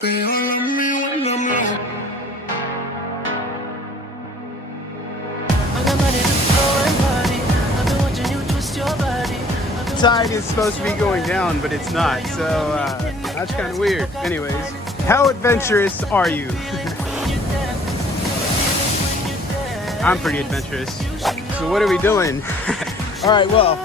They all love me when I'm low. The tide is supposed to be going down, but it's not, so that's kind of weird. Anyways, how adventurous are you? I'm pretty adventurous. So what are we doing? All right, well,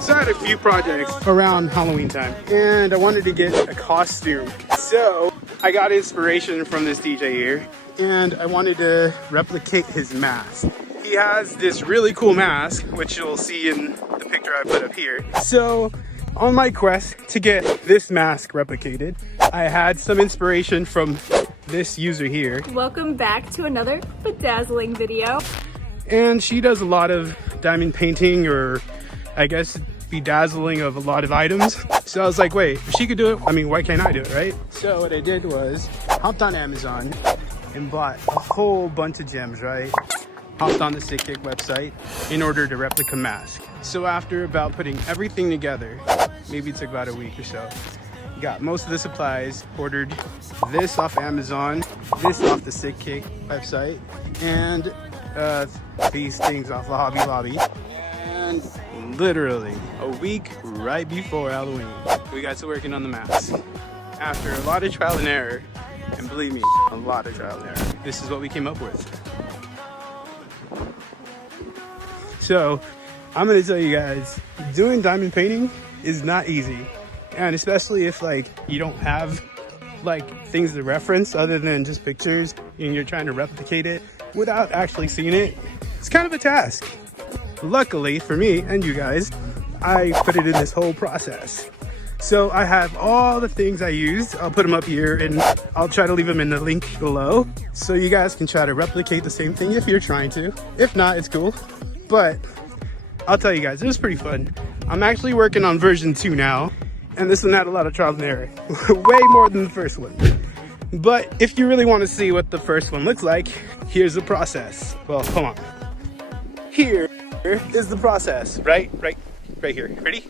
so I had a few projects around Halloween time, and I wanted to get a costume. So I got inspiration from this DJ here, and I wanted to replicate his mask. He has this really cool mask, which you'll see in the picture I put up here. So on my quest to get this mask replicated, I had some inspiration from this user here. Welcome back to another bedazzling video. And she does a lot of diamond painting, or I guess bedazzling of a lot of items. So I was like, wait, if she could do it, I mean, why can't I do it, right? So what I did was hopped on Amazon and bought a whole bunch of gems, right? Hopped on the Sickick website in order to replica mask. So after about putting everything together, maybe it took about a week or so, got most of the supplies, ordered this off Amazon, this off the Sickick website, and these things off the Hobby Lobby. And literally a week right before Halloween, we got to working on the mask. After a lot of trial and error, and believe me, a lot of trial and error, this is what we came up with. So I'm gonna tell you guys, doing diamond painting is not easy. And especially if like you don't have like things to reference other than just pictures and you're trying to replicate it without actually seeing it, it's kind of a task. Luckily for me and you guys, I put it in this whole process. So I have all the things I used. I'll put them up here and I'll try to leave them in the link below so you guys can try to replicate the same thing if you're trying to. If not, it's cool. But I'll tell you guys, it was pretty fun. I'm actually working on version 2 now, and this one had a lot of trial and error. Way more than the first one. But if you really want to see what the first one looks like, here's the process. Well, hold on. Here is the process, right here. Ready?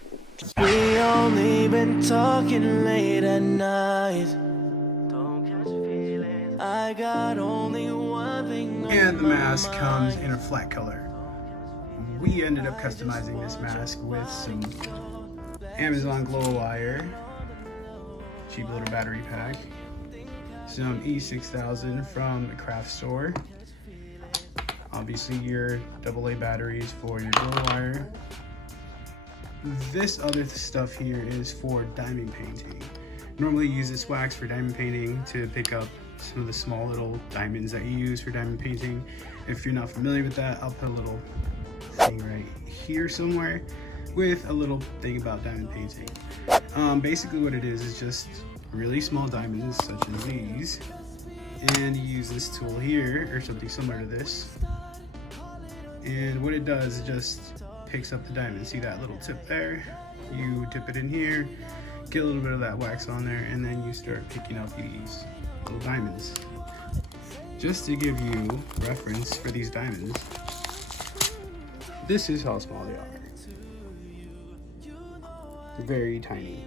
We only been talking late at night. Don't catch feelings. I got only one thing. And the mask comes in a flat color. We ended up customizing this mask with some Amazon glow wire, cheap little battery pack, some E6000 from a craft store, obviously your AA batteries for your glow wire. This other stuff here is for diamond painting. Normally you use this wax for diamond painting to pick up some of the small little diamonds that you use for diamond painting. If you're not familiar with that, I'll put a little thing right here somewhere with a little thing about diamond painting. Basically what it is just really small diamonds such as these, and you use this tool here or something similar to this, and what it does is just picks up the diamond. See that little tip there? You dip it in here, get a little bit of that wax on there, and then you start picking up these little diamonds. Just to give you reference for these diamonds, this is how small they are. Very tiny.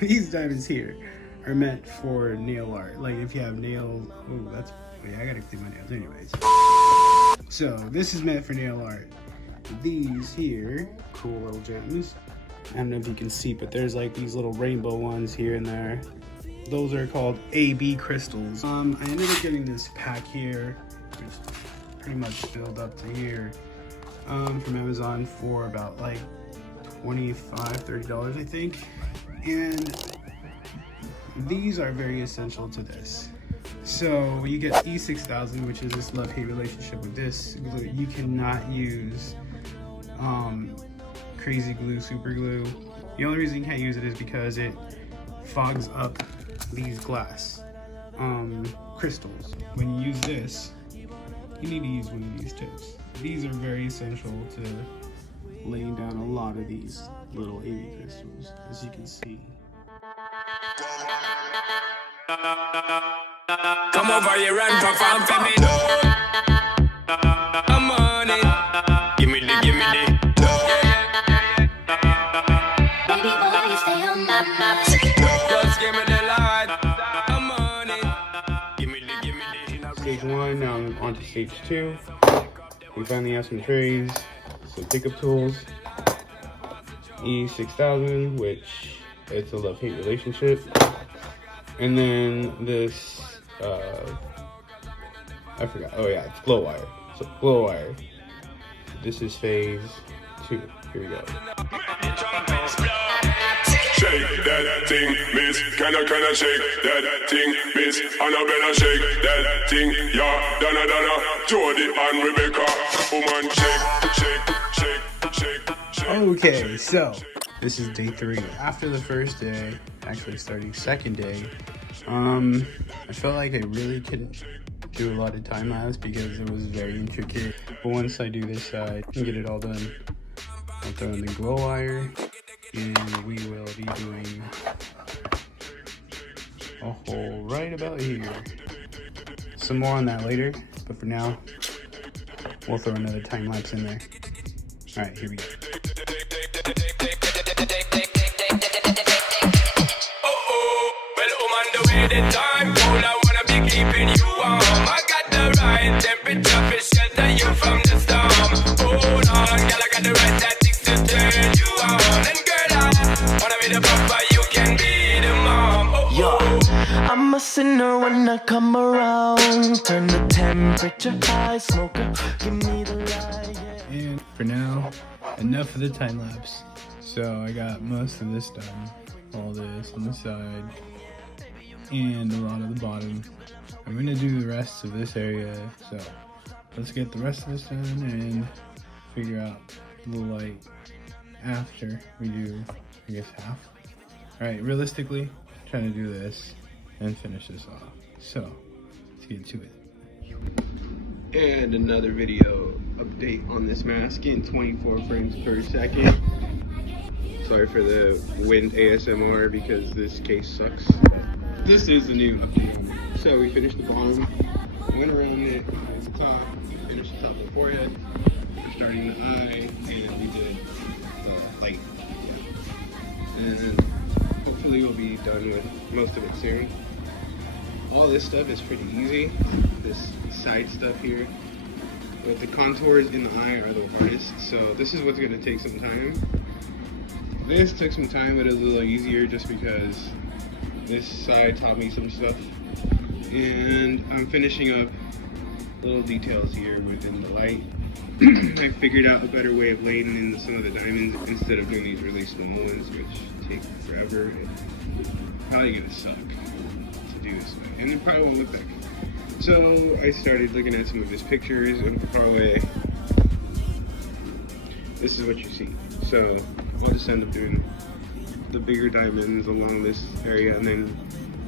These diamonds here are meant for nail art. Like if you have nail, oh, that's, wait, I gotta clean my nails anyways. So this is meant for nail art. These here, cool little gems. I don't know if you can see, but there's like these little rainbow ones here and there. Those are called AB crystals. I ended up getting this pack here, which pretty much filled up to here, from Amazon for about like $25–30 I think. And these are very essential to this. So you get E6000, which is this love-hate relationship with this glue. You cannot use crazy glue, super glue. The only reason you can't use it is because it fogs up these glass crystals. When you use this, you need to use one of these tips. These are very essential to laying down a lot of these little AB crystals, as you can see. Come over here and perform for me. I'm on it. Give me the. Baby boy, you stay on my mind. Just give me the light. I'm on stage 1, now I'm on to stage 2. We finally have some trays, some pickup tools, E6000, which it's a love-hate relationship. And then this, I forgot, oh yeah, it's glow wire. So glow wire. This is phase 2. Here we go. Shake that thing, miss. Can I shake that thing, miss? And I better shake that thing, yeah. Donna, Jody and Rebecca. Woman, shake. Okay, so this is day 3. After the first day, actually starting second day, I felt like I really couldn't do a lot of time lapse because it was very intricate. But once I do this side and get it all done, I'll throw in the glow wire, and we will be doing a hole right about here. Some more on that later, but for now, we'll throw another time lapse in there. All right, here we go. The time cold, I wanna be keeping you warm. I got the right temperature for shelter you from the storm. Hold on, girl, I got the right tactics to turn you on. And girl, I wanna be the papa, you can be the mom. Yo, I'm a sinner when I come around. Turn the temperature high, smoker, give me the light. Yeah. And for now, enough of the time lapse. So I got most of this done. All this on the side. And a lot of the bottom. I'm gonna do the rest of this area, so let's get the rest of this done and figure out the light after we do, I guess, half. Alright, realistically, I'm trying to do this and finish this off. So, let's get to it. And another video update on this mask in 24 frames per second. Sorry for the wind ASMR because this case sucks. This is the new update. So we finished the bottom, went around it, the top, finished the top of the forehead, we're starting the eye, and we did the light. And hopefully we'll be done with most of it soon. All this stuff is pretty easy. This side stuff here, but the contours in the eye are the hardest, so this is what's going to take some time. This took some time, but it was a little easier just because this side taught me some stuff, and I'm finishing up little details here within the light. I figured out a better way of laying in some of the diamonds instead of doing these really small ones, which take forever and probably gonna suck to do this way, and it probably won't look that good. So I started looking at some of his pictures, and far away, this is what you see. So I'll just end up doing the bigger diamonds along this area and then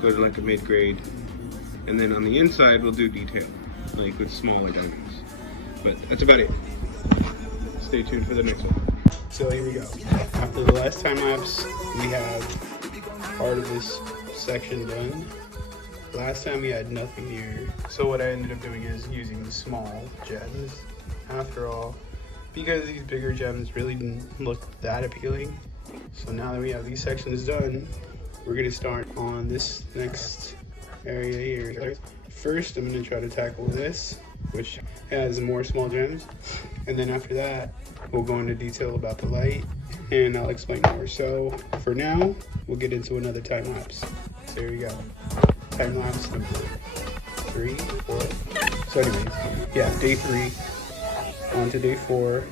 go to like a mid-grade, and then on the inside we'll do detail like with smaller diamonds, but that's about it. Stay tuned for the next one. So here we go. After the last time lapse, we have part of this section done. Last time we had nothing here, so what I ended up doing is using the small gems after all, because these bigger gems really didn't look that appealing. So now that we have these sections done, we're gonna start on this next area here. First, I'm gonna try to tackle this, which has more small gems. And then after that, we'll go into detail about the light and I'll explain more. So for now, we'll get into another time lapse. So here we go. Time lapse number 3, 4. So anyways, yeah, day 3, on to day 4.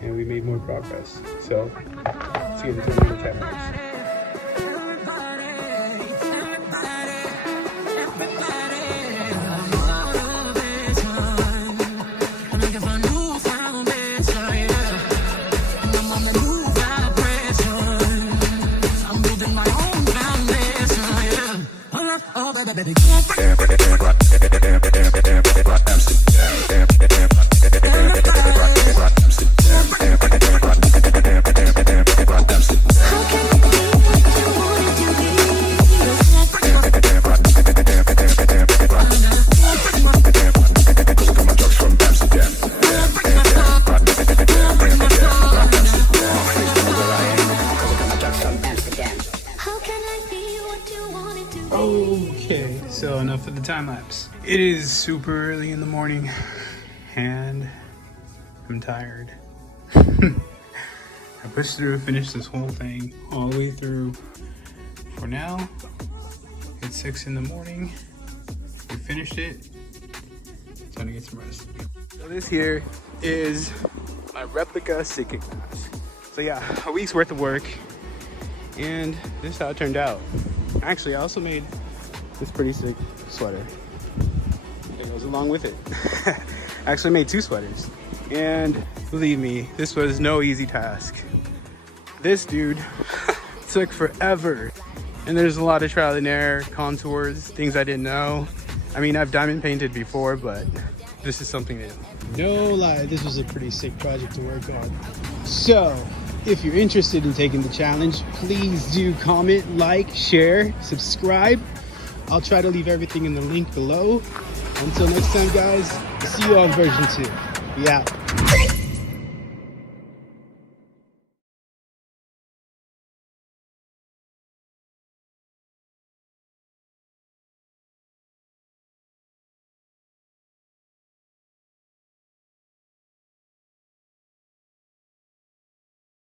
And we made more progress. So let's get into another time lapse. Okay, so enough of the time lapse. It is super early in the morning and I'm tired. I pushed through, finished this whole thing all the way through. For now, it's 6 in the morning. We finished it. Time to get some rest. So this here is my replica Sickick mask. So yeah, a week's worth of work, and this is how it turned out. Actually, I also made this pretty sick sweater that goes along with it. I actually made 2 sweaters, and believe me, this was no easy task. This dude took forever, and there's a lot of trial and error, contours, things I didn't know. I mean, I've diamond painted before, but this is something new. No lie, this was a pretty sick project to work on. So, if you're interested in taking the challenge, please do comment, like, share, subscribe. I'll try to leave everything in the link below. Until next time, guys, see you on version 2. Be out.